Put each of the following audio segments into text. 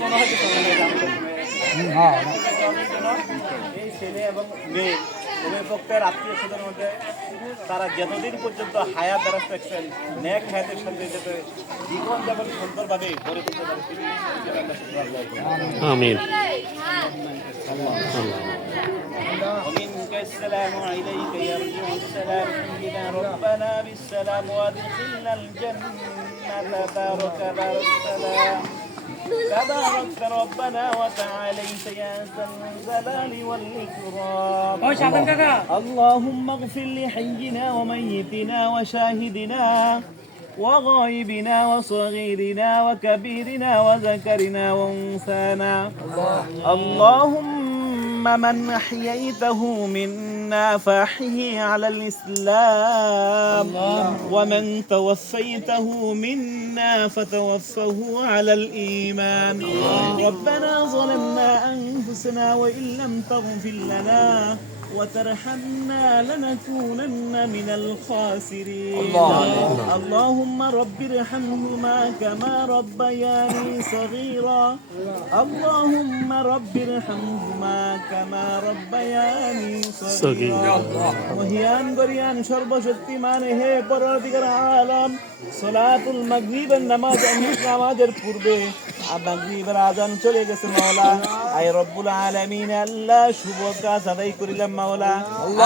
মনে হয় এই এবং আত্মীয় তারা যতদিন পর্যন্ত হায়া তারা থাকছেন ন্যাক হায়াতের সাথে যাতে সুন্দরভাবে গড়ে তুলতে পারে السلام عليك يرجع السلام. بنا ربنا بالسلام. وأدخلنا الجنة. بارك بارك السلام. تبارك ربنا وتعاليت يا ذا الجلال والإكرام. اللهم اغفر لحينا وميتنا وشاهدنا وغائبنا وصغيرنا وكبيرنا وذكرنا وانثانا. اللهم من أحييته منا فأحيه على الإسلام. ومن توفيته منا فتوفه على الإيمان. ربنا ظلمنا أنفسنا وإن لم تغفر لنا وترحمنا لنكونن من الخاسرين اللهم رب ارحمهما كما ربياني صغيرا اللهم رب ارحمهما كما ربياني صغيرا وهيان بريان সর্বশক্তিমান হে পরদিগর আলম সলাতুল মাগরিবের নামাজ অমৃত নামাজের পূর্বে আর মাগরিবের আজান চলে গেছে, মাওলা। আয় রব্বুল আলামিন, আল্লাহ শুভ কাজ আদায় করিলাম, মাওলা।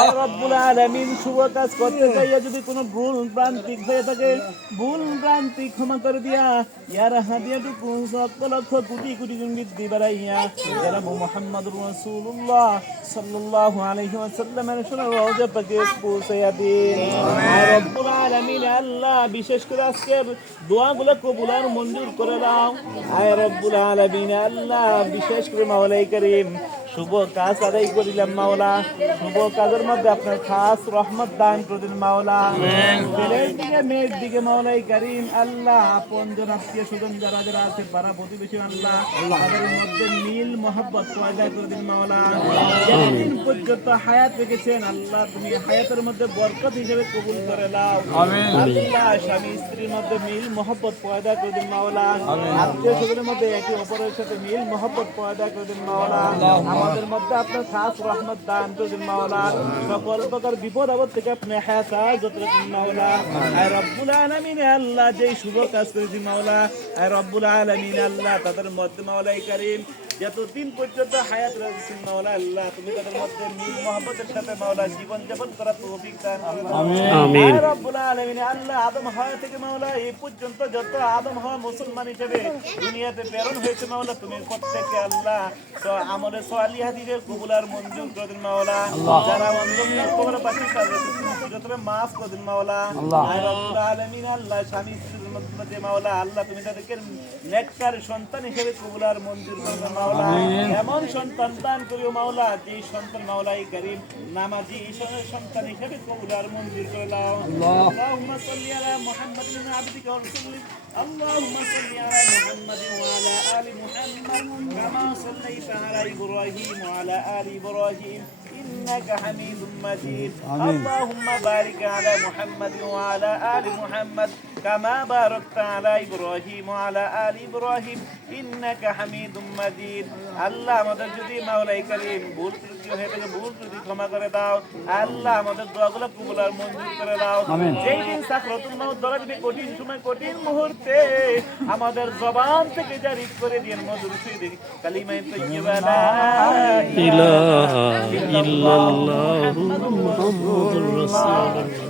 আয় রব্বুল আলামিন, শুভ কাজ করতে চাইয়া যদি কোনো ভুল প্রান্তিক হয়ে থাকে, ভুল প্রান্তিক ক্ষমা করে দিয়া, ইয়ার হাদিয়াটুকু সত্য লক্ষ কোটি কোটি গুণ বৃদ্ধি বাড়াইয়া যারা মুহাম্মদুর রাসূলুল্লাহ সাল্লাল্লাহু আলাইহি ওয়াসাল্লামের শোনা রওজা পাকে পৌঁছাইয়া দিন। রব্বুল আলামিন, আল্লাহ বিশেষ করে আজকের দোয়াগুলো কবুল আর মঞ্জুর করে দাও। আয় রব্বুল আলামিন আল্লাহ বিশেষ করে মাওলাই করিম শুভ কাজ আদায় করিলাম মাওলা। শুভ কাজের মধ্যে আপনার খাস রহমত দান করেন মাওলা। ছেলের দিকে মেয়ের দিকে মাওলাই করিম আল্লাহ আপন জন আত্মীয় স্বজন যারা যারা আছে পাড়া প্রতিবেশী আল্লাহ তাদের মধ্যে মিল মোহাব্বত পয়দা করে দিন মাওলা। যতদিন পর্যন্ত হায়াত রেখেছেন আল্লাহ তুমি হায়াতের মধ্যে বরকত হিসেবে কবুল করে নাও। আল্লাহ স্বামী স্ত্রীর মধ্যে মিল মোহাব্বত পয়দা করে দিন মাওলা আত্মীয় স্বজনের মধ্যে একে অপরের সাথে মিল মোহাব্বত পয়দা করে দিন মাওলা। আমাদের মধ্যে আপনার শাস রহমত দান করে দিন মাওলা। সকল প্রকার বিপদ আপদ থেকে আপনি যত রাখুন মাওলা। আয় রব্বুল আলমিন আল্লাহ, যেই শুভ কাজ করে দিন মাওলা। আর রব্বুল আলমিন, আল্লাহ, তাদের মধ্যে মাওলাই করিম। যতদিন পর্যন্ত হায়াত রয়েছেন মাওলা আল্লাহ। তুমি তাদের মধ্যে মিল মোহাম্মতের সাথে মাওলা জীবন যাপন করার তৌফিক দান। আমিন। রব্বুল আলামিন আল্লাহ আদম হওয়া থেকে মাওলা এই পর্যন্ত যত আদম হওয়া মুসলমান হিসেবে দুনিয়াতে প্রেরণ হয়েছে মাওলা তুমি প্রত্যেককে আল্লাহ তো আমলে সোয়ালিহা দিবে কবুলার মঞ্জুর করে দিন মাওলা। যারা অন্ধকার কবর বাকি তাদের মাফ করে দিন মাওলা। রব্বুল আলামিন আল্লাহ স্বামী স্ত্রীর মধ্যে মাওলা আল্লাহ তুমি তাদেরকে নেককার সন্তান হিসেবে কবুলার মঞ্জুর করে দাও মাওলা এমন সন্তান দান করিও মাওলা যে সন্তান মাওলাই গরিব নামাজি ঈশ্বরের সন্তান হিসেবে কবুলার মঞ্জুর করে দাও আল্লাহুম্মা সাল্লি আলা মুহাম্মাদিন আবদিকা ওয়া রাসূলিক আল্লাহুম্মা সাল্লি আলা মুহাম্মাদিন ওয়া আলা আলি মুহাম্মাদ কামা সাল্লাইতা আলা ইব্রাহিম ওয়া আলা আলি ইব্রাহিম। ইন্নাকা হামিদুম مجيد اللهم بارك على محمد وعلى ال محمد كما باركت على ابراهيم وعلى ال ابراهيم انك حميد مجيد আল্লাহ আমাদের যদি মাওলাই করিম ভুল ত্রুটি হয়ে থাকে ভুল ত্রুটি ক্ষমা করে দাও আল্লাহ আমাদের দোয়াগুলো কবুল আর মঞ্জুর করে দাও যেই দিন সাকরাতুল মাউত ধরা দিবে কঠিন সময় কঠিন মুহূর্তে আমাদের জবান থেকে জারি করে দিয়ে মধুর সুইদি কালিমায়ে তাইয়্যিবা লা ইলাহা ইল্লাল্লাহু মুহাম্মাদুর রাসূলুল্লাহ